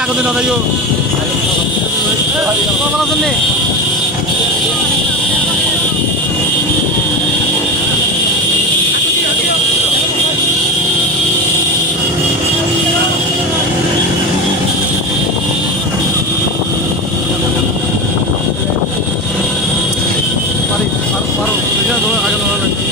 Aku tidak tahu. Apa sini? Mari, paru. Sudah dua agak lama lagi.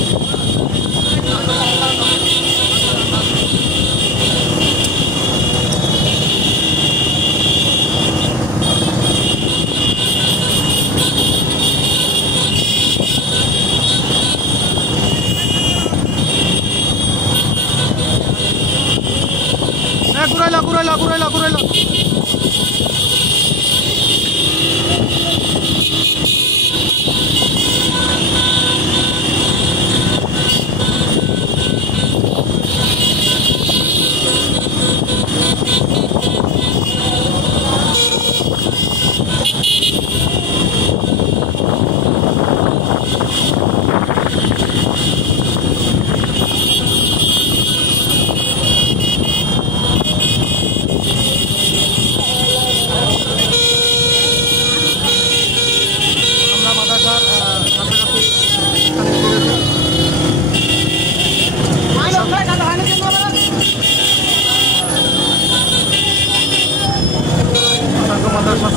Kurela.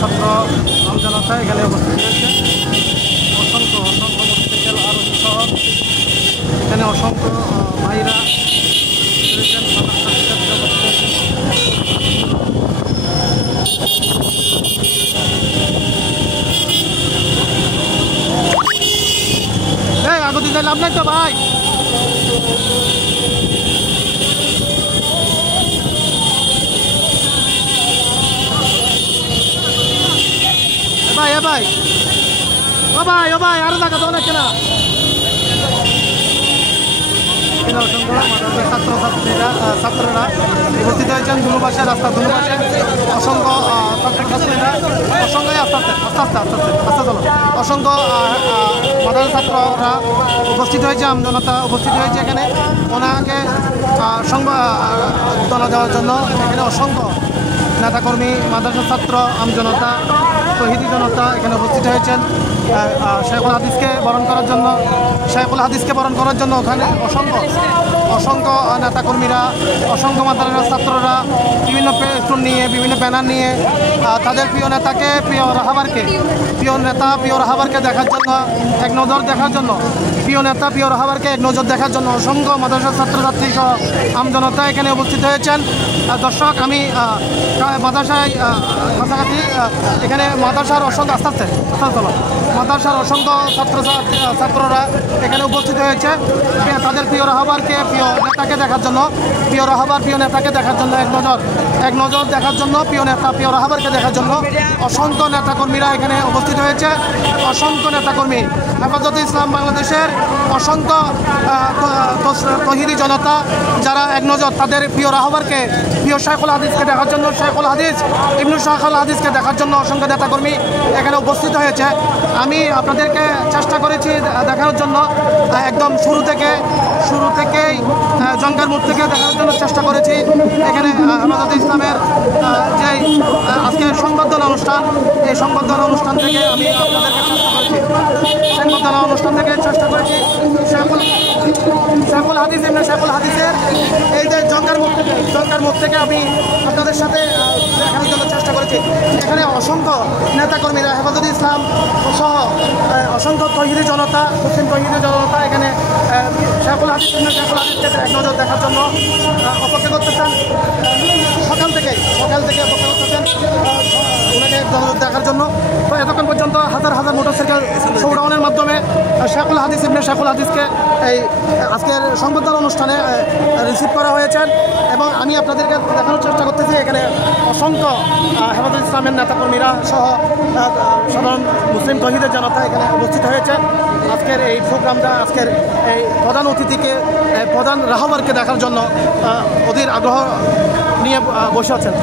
ছাত্র আমজনতা এখানে উপস্থিত হয়েছে অসংখ্য মোটরসাইকেল আরোহী সহ এখানে অসংখ্য ভাইরা আগত দিতে লাভ নাই তো ভাই ভাই ও ভাই আরো দেখা তো অনেক কেনা ছাত্ররা উপস্থিত হয়েছেন দুপাশে রাস্তা দুপাশে অসংখ্য ছাত্রছাত্রীরা অসংখ্য মাদ্রাসা ছাত্ররা উপস্থিত হয়েছে আমজনতা উপস্থিত হয়েছে এখানে ওনাকে সংবর্ধনা দেওয়ার জন্য এখানে অসংখ্য নেতাকর্মী মাদ্রাসা ছাত্র আমজনতা শহীদি জনতা এখানে উপস্থিত হয়েছেন শেখুল হাদিসকে বরণ করার জন্য ওখানে অসংখ্য নেতাকর্মীরা অসংখ্য মাদ্রাসা ছাত্ররা বিভিন্ন স্টোন নিয়ে বিভিন্ন ব্যানার নিয়ে তাদের প্রিয় রাহাবারকে দেখার জন্য এক নজর দেখার জন্য অসংখ্য মাদ্রাসা ছাত্রছাত্রী সহ আমজনতা এখানে উপস্থিত হয়েছেন দর্শক আমি মাদ্রাসায় কাছাকাছি এখানে মাদ্রাসার অসংখ্য মাদ্রাসার অসংখ্য ছাত্ররা এখানে উপস্থিত হয়েছে তাদের প্রিয় নেতাকে দেখার জন্য এক নজর দেখার জন্য প্রিয় রাহাবারকে দেখার জন্য অসংখ্য নেতাকর্মীরা এখানে উপস্থিত হয়েছে অসংখ্য নেতাকর্মী হেফাজতে ইসলাম বাংলাদেশের অসংখ্য তহিদি জনতা যারা এক নজর তাদের প্রিয় রাহাবারকে প্রিয় শেখুল হাদিসকে দেখার জন্য শেখুল হাদিস ইবনু শেখুল হাদিসকে দেখার জন্য অসংখ্য নেতাকর্মী এখানে উপস্থিত হয়েছে আমি আপনাদেরকে চেষ্টা করেছি দেখানোর জন্য একদম শুরু থেকেই জঙ্কার মোড় থেকে দেখানোর জন্য চেষ্টা করেছি এখানে হেফাজতে ইসলামের যে আজকে সংবর্ধনা অনুষ্ঠান এই সংবর্ধনা অনুষ্ঠান থেকে আমি আপনাদেরকে চেষ্টা করেছি শেখুল হাদিসের এই যে জঙ্কার মোড় থেকে আমি আপনাদের সাথে দেখানোর জন্য চেষ্টা করেছি এখানে অসংখ্য নেতাকর্মীরা হেফাজতে ইসলাম সহ অসংখ্য তহিদি জনতা মুসলিম তহিদি জনতা এখানে শেখুল হাদিসকে এক নজর দেখার জন্য অপেক্ষা করতেছেন সকাল থেকে অপেক্ষা করতেছেন ওনাকে দেখার জন্য তো এতক্ষণ পর্যন্ত হাজার হাজার মোটরসাইকেল শোডাউনের মাধ্যমে শেখুল হাদিস ইবনে শেখুল হাদিসকে এই আজকের সংবর্ধনা অনুষ্ঠানে রিসিভ করা হয়েছে। এবং আমি আপনাদেরকে দেখানোর চেষ্টা করতেছি এখানে অসংখ্য হেফাজত ইসলামের নেতাকর্মীরা সহ সাধারণ মুসলিম তৌহিদের জনতা এখানে উপস্থিত হয়েছে আজকের এই প্রোগ্রামটা, আজকের এই প্রধান অতিথিকে, প্রধান রাহবারকে দেখার জন্য অধীর আগ্রহ নিয়ে বসে আছেন।